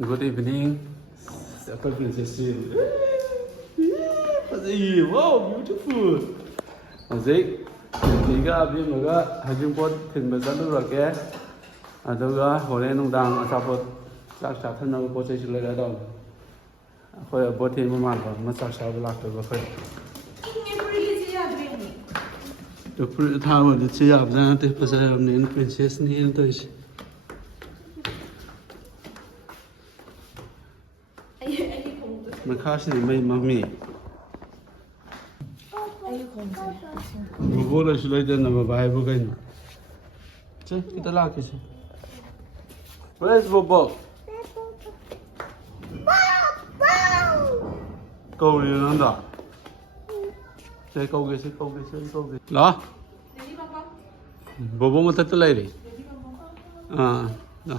Good evening. Second princess. Wow, beautiful. Howzik? Tiga abis maga hajim pot tin bazalu rake. Aduga hore nungdang asapot sak thana pot sai chule da dong. Khoi bot tin ma ba ma sak sa blak to ba khoi. To put it how the chi ab na te pasai am nin princess ni to is. Mà khá sẽ mấy mami. Bố là lấy tên là mà bài bố cái nào. Chứ, kita là cái gì? Where's Bobo? Câu gì nó đó? Chơi câu cái gì? Đó. Bobo mà thật lấy đi. À, đó.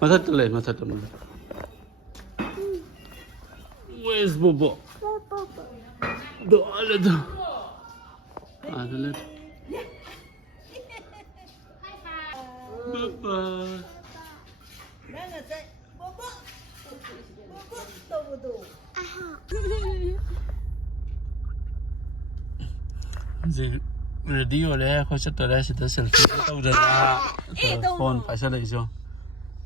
Mà thật lấy. Where's Bobo? Đó là đó. À, đó là. Bobo. Gì ready rồi đấy, khôi chất rồi đấy, sẽ tới selfie cái tàu rồi đó. Phone phải sao đây chưa?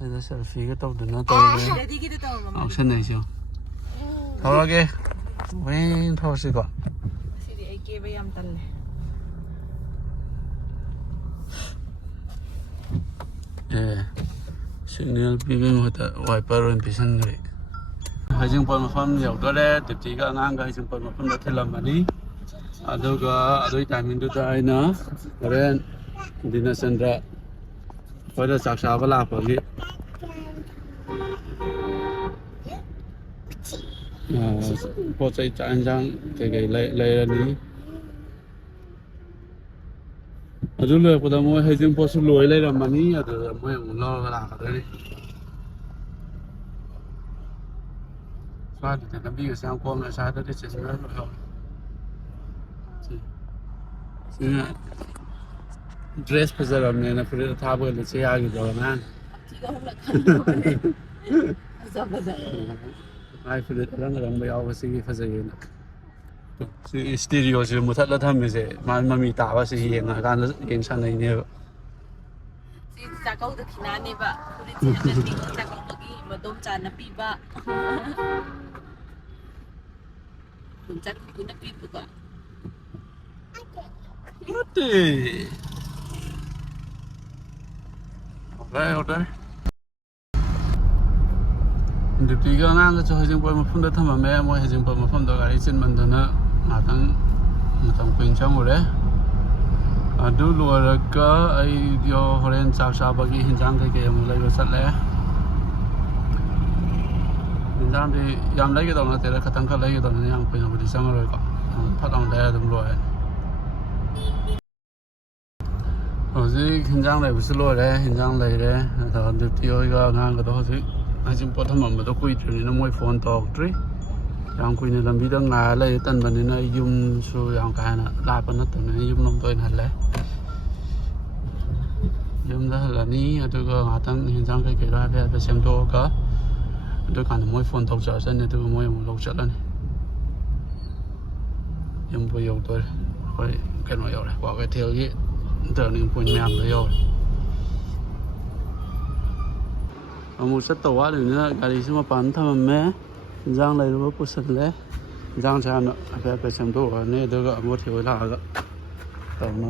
Đây là selfie cái tàu rồi nó tàu đấy. Học sinh này chưa? Thôi ok. Wen thôi xíก่อน สิไอเกไปยำตันเลย signal pibing hota wiper ron pisan gre hajing pon pham yaw to le tipti ga ngang ga hajing pon pham da thelam mali aduga adoi timing du ta ina ren dina sandra pada saksa bala pa gi po chai chan jang ke lai ra ni adu le pada mo hajing po su loi lai ra mani adu mo yang lo la ka de Phát thì làm việc sang qua là sao đó thì sẽ nói rồi. Dress bây giờ làm này là phải tháo bớt là sẽ ai rồi mà. Chỉ có không là khăn thôi. Sao bây giờ? Ai phải làm cái bây giờ sẽ phải giờ này. Cái stereo chỉ một thật là thầm gì mà mình tạo ra sẽ hiện là cái nó hiện sang này nhiều. Si sa kau tu kina ni ba? Kulit siya na tingin sa kau pagi madom cha na pi ba? Puncak ku na pi ba? Mati. Okay. Được tí cái ngang cái chỗ hay dùng bơm một phun đất thầm mà mẹ mua hay dùng bơm một phun đó cái trên mình đó nữa mà tăng quyền trong rồi đấy. Adu luar ke ai dia horen sa bagi hinjang ke mulai rosak le. Hinjang di yam lagi dong nanti khatang ka lagi dong yang punya budi sama rồi ko. Phát ông đây dum luar. Ở dưới hinjang này bisi luar đấy, hinjang này đấy. Đó được tiêu cái ngang cái đó dưới. Ai chim pot thầm mà đó quy chuyện nó mua phone talk tri. Yang quy này làm video ngài lấy tân bên này dùng số yang cái này lại bên nó từ này dùng nông tôi hạt lấy. Dùng đó là ní tôi có hạ tăng hiện trạng cái đó về xem đồ cả tôi cần mỗi phone thầu trợ sân này tôi mỗi một lộc trợ lên dùng bây giờ tôi phải cái nào rồi qua cái theo gì từ những phone mềm rồi một set tàu á nữa cái gì mà bán thầm mẹ giang này nó có sân lẽ giang cha nó về xem đồ này tôi gọi một thiếu là tàu nó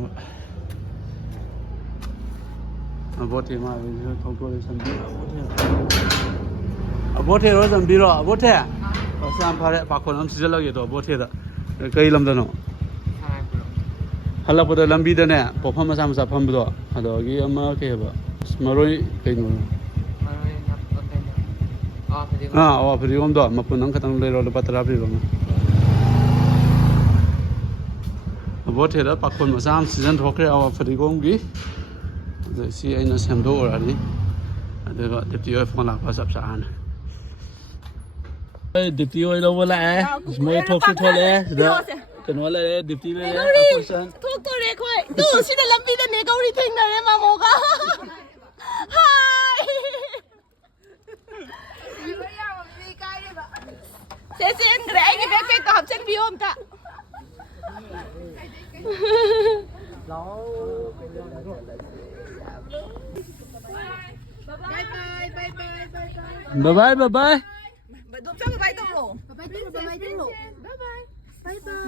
bố thì mà không có làm gì bố thì rồi làm gì rồi bố thì sao phải bà con làm gì là cái đó bố thì đó cái làm đó nó hả là bố làm gì đó nè bố phàm mà sao phàm đó đó cái mà cái bà mà rồi cái nó phải đi ông đó mà phụ nữ khăn lấy rồi bắt đầu đi rồi bố thì đó bà con mà sao season thôi cái phải đi ông gì rồi si anh nó xem đồ rồi đi, để gọi tiếp theo phong lạc vào sập sàn. Tiếp theo đâu vào lại, mới thuộc sự thôi đấy, đó, cái nói là tiếp theo đấy, không sao. Thuộc tôi đấy coi, tôi xin làm video này câu đi thình này mà mồ cả. Hi. sen kere ai be ke to hab sen bi om ta bye bye bye bye Dum sa bye tong lo bye bye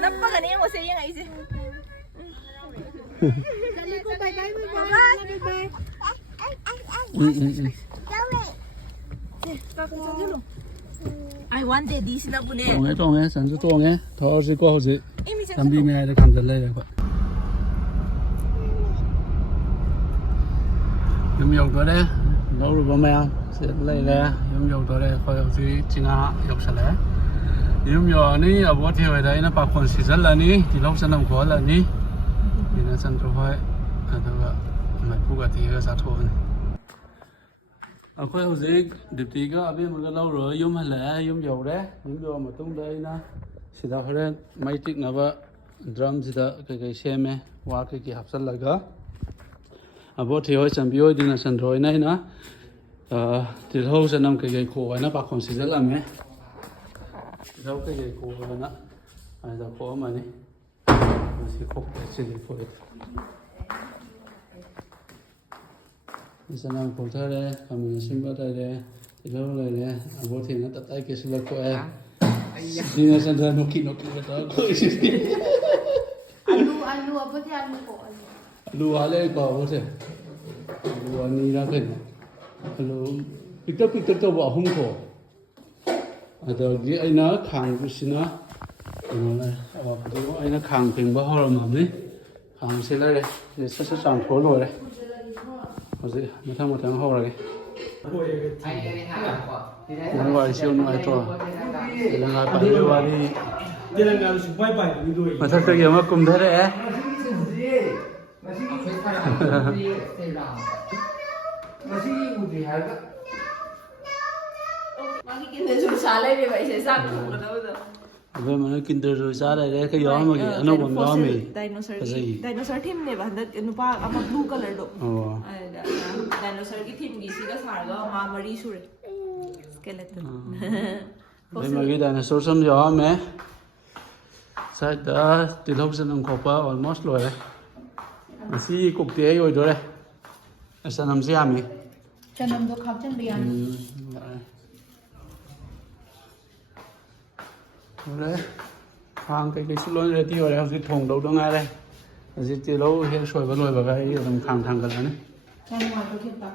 napa ka niya mo sa yang ai si Dali ko bye bye I want daddy sila po niya 多嘅，甚至多嘅，頭先過後先，咁邊咩都看得嚟嘅。用到咧，攞入個咩啊？食嚟咧，用到咧，佢又是整下肉食咧。用呢又我聽佢哋呢白款事實啦呢，啲老實能過啦呢，你呢真做開，啊都個唔係鋪個地個啥錯呢？Aku Jose diptiga abi magalau ro yum hala yum yore yum yo matung dai na sida horen maitik naba drum sida kai seme wa kai ki hapsal laga abo theo chambio dina sandroi nai na til ho sanam kai ko na pa khon sida ame dau kai ko na ai da ko ma ni si ko chi ko Misalnya kita le, kami simpan le, itu le, abu tina tak tahu kisah laku Di nasi ada noki betul. Alu apa sih alu kok? Alu ale kau abu sih. Alu ni lah kan. Alu kita tu buat hong ko. Ada di aina kang sini. Mana? Apa tu? Aina kang ping bahar mana ni? Kang sila le, sesuatu yang tholo le. Masih, macam hao lagi. Nunggu siu nunggu itu. Nunggu pada hari. Macam tu yang macam dah ada. Maki kita susah lagi baik saya tu kalau tu. Abi mana kinder susah lagi. Kaya yang magi, anak pun kami. Dinosaur team ni bah, hendak nupa apa blue color do. Oh. Dinosaur की theme की सी का सारगा मामरी सुरे skeleton Abi magi dinosaur sam jawab me. Saya dah tilhok senang kopa almost loh. Masih kok dia yo itu le. Senam siapa ni? Jangan dok hab jangan biar. Đấy, hàng cái lối này thì ở đây thùng đâu đâu ngay đây, thì chỉ lâu hiện sỏi vào lồi vào cái thằng cái này, Jangan mau dok kita.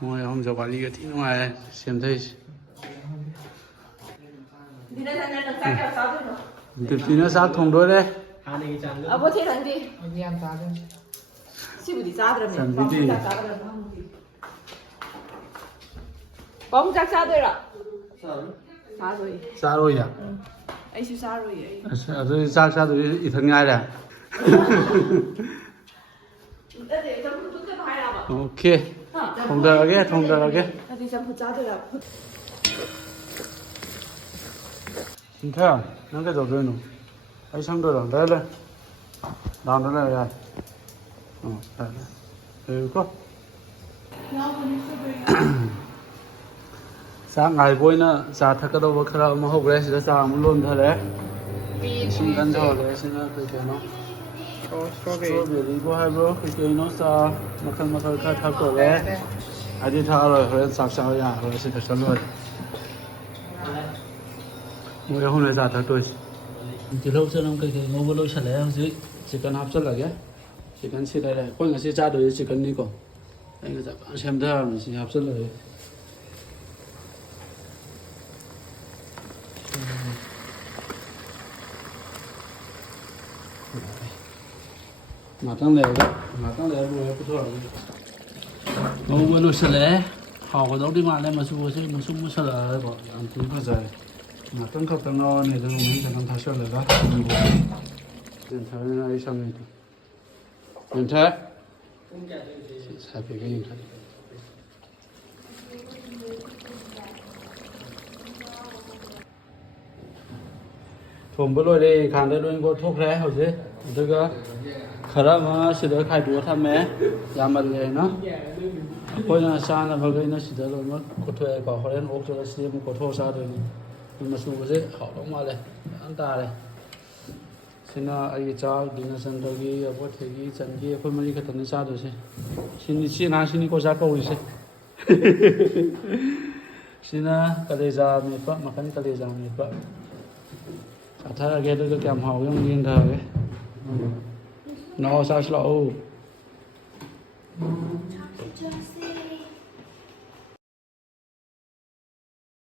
ngoài hôm giờ quản lý cái thì ngoài xem thấy, Di na sana nang sakit satu no. thì nó sát thùng đôi đấy, Apa sih nanti? Diam saja. Si budi sadar ni. San Vidi. Bom jak sadar lah. Sadar. sát rồi à? Ai si sadar ai. Rồi sát rồi ít thằng ngay đây. Nanti jam tu tu bahaya apa? Ok, thùng đờ cái. Nanti jam tu sadar lah. Nhìn thấy à? Nó cái đầu đây nè, ấy sang đây rồi, đây, đàn đây này, đây, ừ có. Sáng ngày cuối nữa, sáng thắc cái đâu có khá mà học đấy, sẽ sáng luôn thôi đấy. Xin cắn cho đấy, xin cái nó. Strawberry có hai bro, cái nó sa, mà khăn thắc rồi đấy. Ai đi thao rồi, rồi sáng sáng rồi, rồi xin thật sớm rồi. Mỗi hôm nay ra thắc tôi. Chỉ lâu cho năm cái ngô bơ lôi sạch đấy, chỉ cần hấp dẫn là cái, chỉ cần xịt đây, quan cái xịt ra rồi chỉ cần đi còn. Anh cái bạn xem ra mình chỉ hấp dẫn rồi. Mà tăng lệ đó, rồi có thôi. Ngô bơ lôi sạch đấy, họ có đâu đi ngoài đây mà xua chứ, mà xung sạch là bỏ ăn tí có rồi. Mà tăng cấp tăng nó này tăng mình sẽ làm thay sửa lại đó. Điện thoại này xong này. Điện thoại. Sai về cái điện thoại.ผมไปเลยดิขานได้ด้วยก็ทุกแร้เขาสิ ꯑꯗꯨꯒ ꯈꯔ ꯑꯃ ꯁꯤꯗ ꯈꯥꯏꯗꯣꯛꯑ ꯊꯝꯃꯦ ꯌꯥꯝꯃꯜꯂꯦꯅ ꯑꯩꯈꯣꯏꯅ ꯆꯥꯅꯕꯈꯩꯅ ꯁꯤꯗ ꯂꯣꯏꯅꯃꯛ ꯀꯣꯊꯣꯛꯑꯦꯀꯣ ꯍꯣꯔꯦꯟ ꯑꯣꯛ ꯆꯠꯂꯁꯤ ꯑꯃꯨꯛ ꯀꯣꯊꯣꯛꯑ ꯆꯥꯗꯣꯏꯅꯤ ꯃꯆꯨꯒꯁꯦ ꯍꯥꯎꯗꯧ ꯃꯥꯜꯂꯦ ꯌꯥꯝ ꯇꯥꯔꯦ ꯁꯤꯅ ꯑꯩꯒꯤ ꯆꯥꯛ ꯗꯤꯅꯆꯟꯗ꯭ꯔꯒꯤ ꯑꯕꯣꯊꯦꯒꯤ ꯆꯟꯒꯤ ꯑꯩꯈꯣꯏ ꯃꯔꯤ ꯈꯛꯇꯅꯤ ꯆꯥꯗꯣꯏꯁꯦ ꯁꯤꯅꯤ ꯁꯤ ꯑꯉꯥꯡꯁꯤꯅꯤꯀꯣ ꯆꯥꯛ ꯀꯧꯔꯤꯁꯦ ꯁꯤꯅ ꯀꯂꯦꯖꯥ ꯃꯦꯠꯄ ꯃꯈꯟ ꯀꯂꯦꯖꯥ ꯃꯦꯠꯄ ꯆꯥꯊꯔꯒꯦ ꯑꯗꯨꯒ ꯀꯌꯥꯝ ꯍꯥꯎꯒꯦ ꯑꯃꯨꯛ ꯌꯦꯡꯊꯔꯒꯦ ꯂꯥꯛꯑꯣ ꯆꯥꯔꯖ ꯂꯥꯛꯑꯣ Just